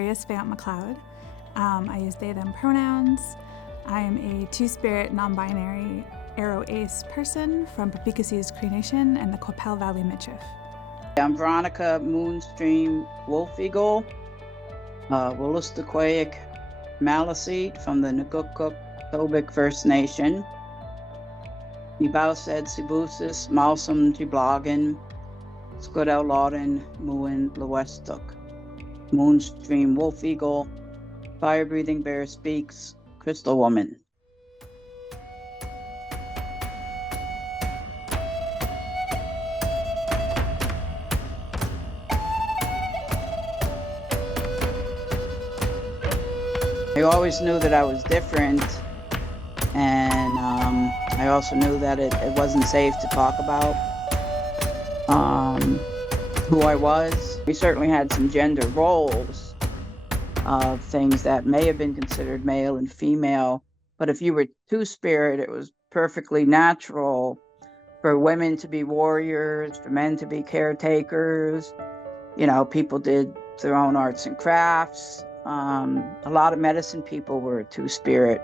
McLeod. I use they, them pronouns. I am a two-spirit, non-binary Arrow Ace person from Papikasi's Cree Nation and the Qu'Appelle Valley Michif. I'm Veronica Moonstream Wolf Eagle, Wolastoqiyik Maliseet from the Nagukuk Tobic First Nation. Nibauset Sibusis Mausam Jiblagan, Skodel Lauden Muin Lewestuk. Moonstream Wolf Eagle, Fire Breathing Bear Speaks, Crystal Woman. I always knew that I was different, and I also knew that it wasn't safe to talk about who I was. We certainly had some gender roles of things that may have been considered male and female, but if you were two-spirit, it was perfectly natural for women to be warriors, for men to be caretakers. You know, people did their own arts and crafts. A lot of medicine people were two-spirit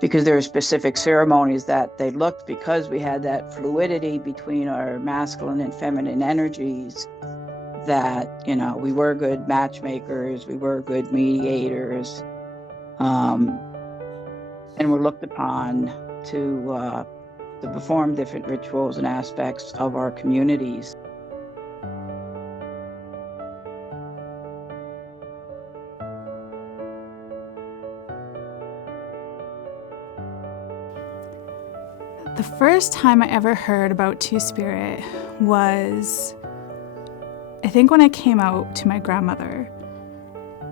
because there were specific ceremonies that they looked, because we had that fluidity between our masculine and feminine energies, that, you know, we were good matchmakers, we were good mediators, and were looked upon to perform different rituals and aspects of our communities. The first time I ever heard about two-spirit was, I think, when I came out to my grandmother,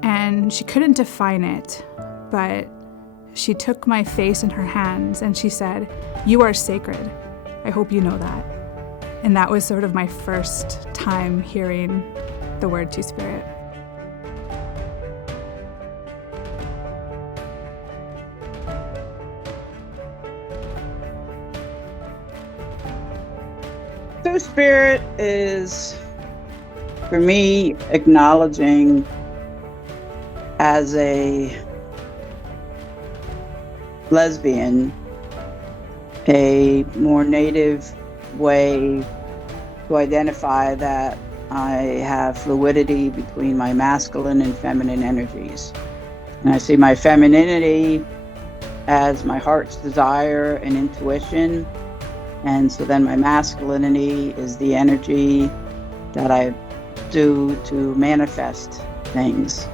and she couldn't define it, but she took my face in her hands and she said, "You are sacred. I hope you know that." And that was sort of my first time hearing the word two-spirit. Two-spirit is, for me, acknowledging as a lesbian a more native way to identify that I have fluidity between my masculine and feminine energies. And I see my femininity as my heart's desire and intuition. And so then my masculinity is the energy that I do to manifest things.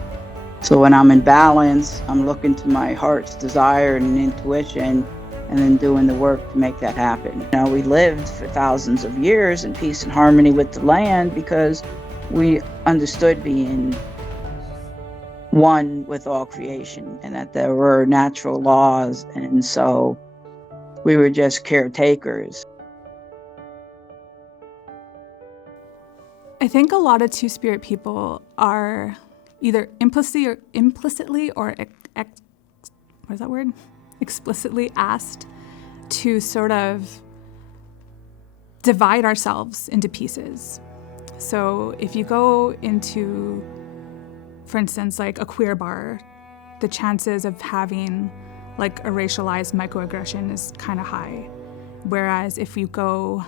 So when I'm in balance, I'm looking to my heart's desire and intuition, and then doing the work to make that happen. You know, we lived for thousands of years in peace and harmony with the land because we understood being one with all creation, and that there were natural laws, and so we were just caretakers. I think a lot of two-spirit people are either implicitly or explicitly asked to sort of divide ourselves into pieces. So if you go into, for instance, like a queer bar, the chances of having like a racialized microaggression is kind of high. Whereas if you go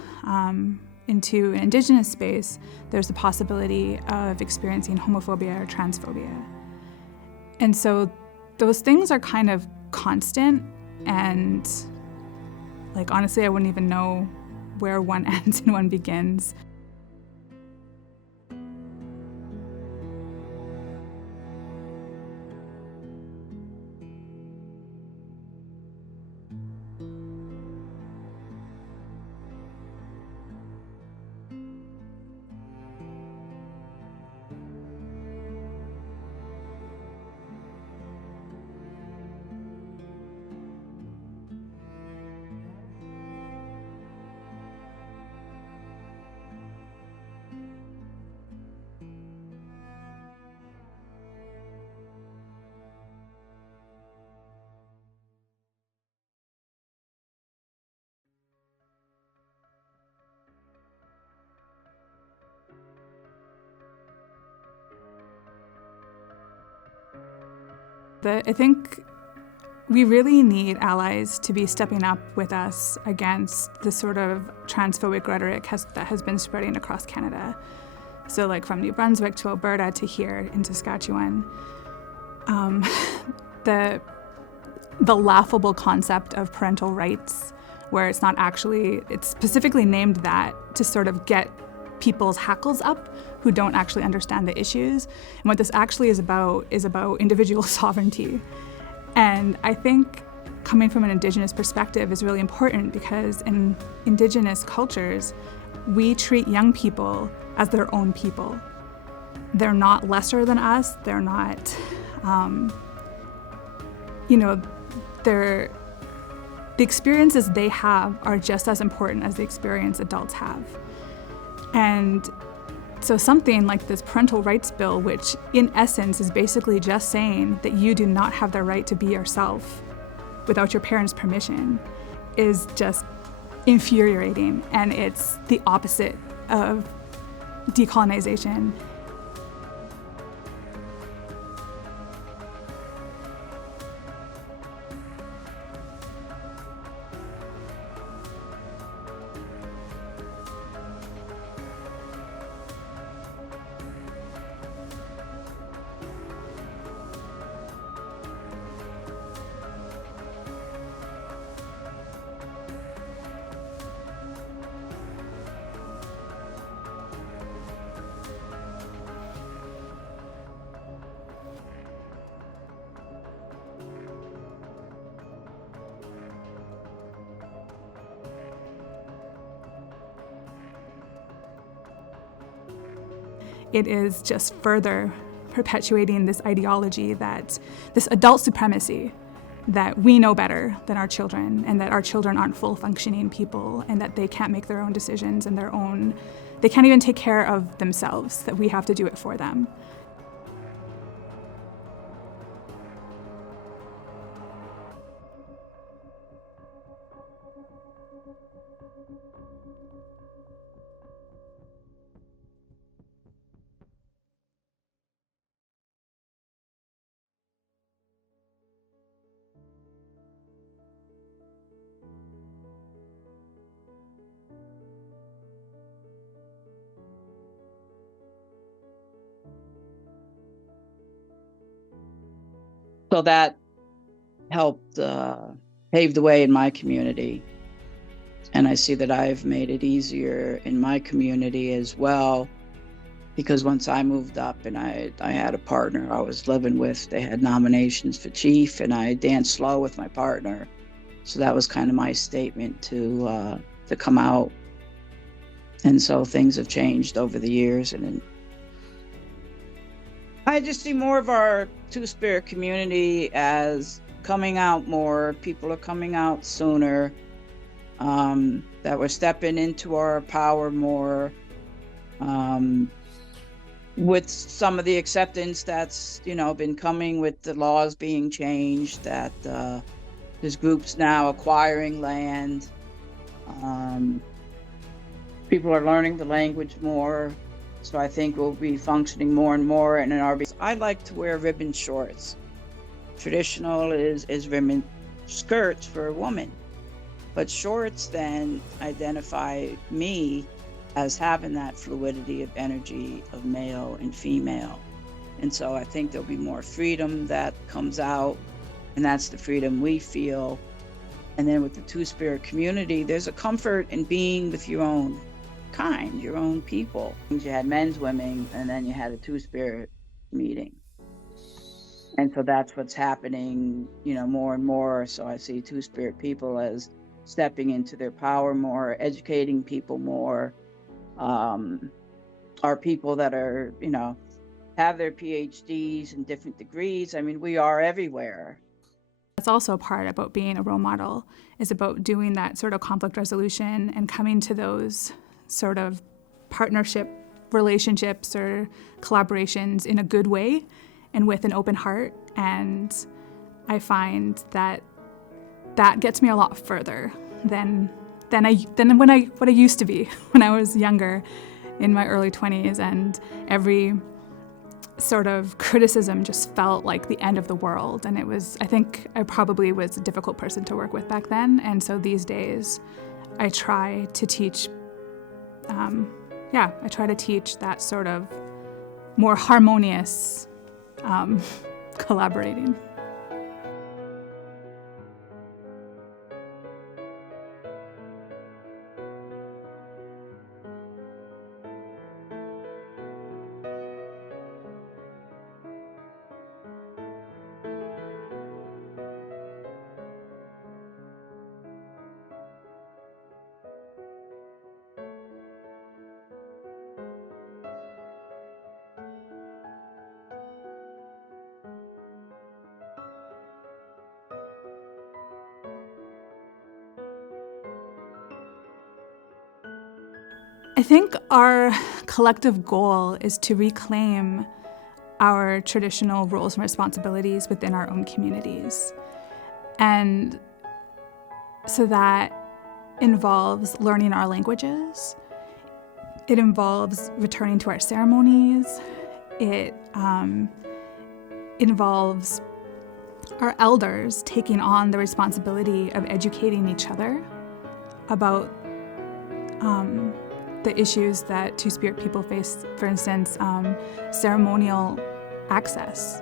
into an Indigenous space, there's the possibility of experiencing homophobia or transphobia. And so those things are kind of constant, and like honestly, I wouldn't even know where one ends and one begins. I think we really need allies to be stepping up with us against the sort of transphobic rhetoric that has been spreading across Canada. So like from New Brunswick to Alberta to here in Saskatchewan. The laughable concept of parental rights, where it's specifically named that to sort of get people's hackles up who don't actually understand the issues. And what this actually is about individual sovereignty. And I think coming from an Indigenous perspective is really important, because in Indigenous cultures, we treat young people as their own people. They're not lesser than us. They're not, the experiences they have are just as important as the experience adults have. And so something like this parental rights bill, which in essence is basically just saying that you do not have the right to be yourself without your parents' permission, is just infuriating. And it's the opposite of decolonization. It is just further perpetuating this ideology that this adult supremacy, that we know better than our children, and that our children aren't full functioning people, and that they can't make their own decisions and they can't even take care of themselves, that we have to do it for them. So that helped pave the way in my community. And I see that I've made it easier in my community as well, because once I moved up and I had a partner I was living with, they had nominations for chief, and I danced slow with my partner. So that was kind of my statement to come out. And so things have changed over the years, and I just see more of our Two-Spirit community as coming out more. People are coming out sooner, that we're stepping into our power more, with some of the acceptance that's, been coming with the laws being changed, that there's groups now acquiring land. People are learning the language more. So I think we'll be functioning more and more. And in our, I like to wear ribbon shorts. Traditional is ribbon skirts for a woman, but shorts then identify me as having that fluidity of energy of male and female. And so I think there'll be more freedom that comes out, and that's the freedom we feel. And then with the Two-Spirit community, there's a comfort in being with your own kind, your own people. You had men's, women, and then you had a Two-Spirit meeting. And so that's what's happening, more and more. So I see Two-Spirit people as stepping into their power more, educating people more. Our people that are, have their PhDs and different degrees. I mean, we are everywhere. That's also a part about being a role model, is about doing that sort of conflict resolution and coming to those sort of partnership relationships or collaborations in a good way and with an open heart. And I find that gets me a lot further than what I used to be when I was younger, in my early 20s. And sort of criticism just felt like the end of the world. And I think I probably was a difficult person to work with back then. And so these days I try to teach, that sort of more harmonious collaborating. I think our collective goal is to reclaim our traditional roles and responsibilities within our own communities. And so that involves learning our languages. It involves returning to our ceremonies. It involves our elders taking on the responsibility of educating each other about the issues that Two-Spirit people face, for instance, ceremonial access.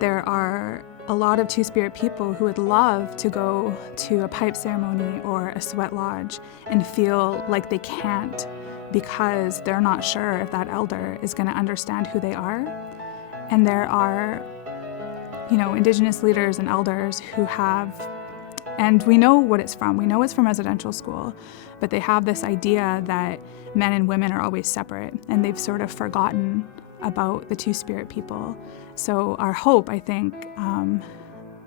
There are a lot of Two-Spirit people who would love to go to a pipe ceremony or a sweat lodge and feel like they can't because they're not sure if that elder is going to understand who they are. And there are, Indigenous leaders and elders who have, and we know what it's from. We know it's from residential school, but they have this idea that men and women are always separate, and they've sort of forgotten about the Two-Spirit people. So our hope, I think,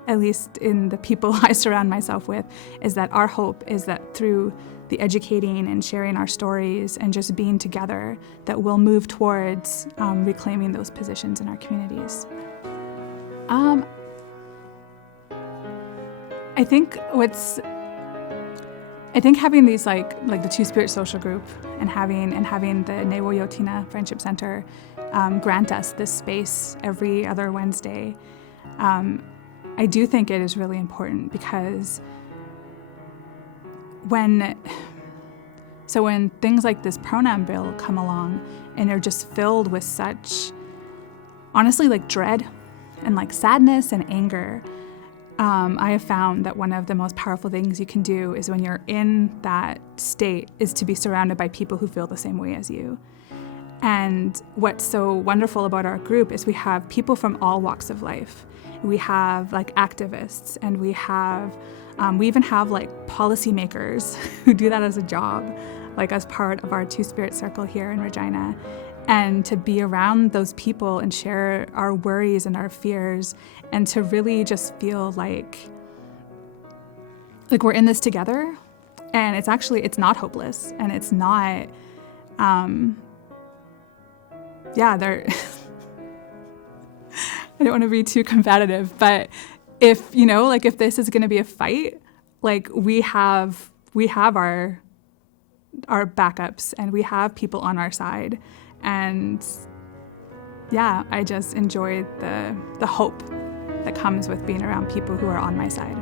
at least in the people I surround myself with, is that our hope is that through the educating and sharing our stories and just being together, that we'll move towards reclaiming those positions in our communities. I think having these like the Two-Spirit social group and having the Newo Yotina Friendship Center grant us this space every other Wednesday, I do think it is really important because when things like this pronoun bill come along and they're just filled with such, honestly, like dread and like sadness and anger, I have found that one of the most powerful things you can do is when you're in that state is to be surrounded by people who feel the same way as you. And what's so wonderful about our group is we have people from all walks of life. We have like activists, and we even have like policymakers who do that as a job, like as part of our Two-Spirit circle here in Regina. And to be around those people and share our worries and our fears, and to really just feel like we're in this together, and it's not hopeless, and it's not, I don't want to be too combative, but if this is going to be a fight, like we have our backups, and we have people on our side. And yeah, I just enjoy the hope that comes with being around people who are on my side.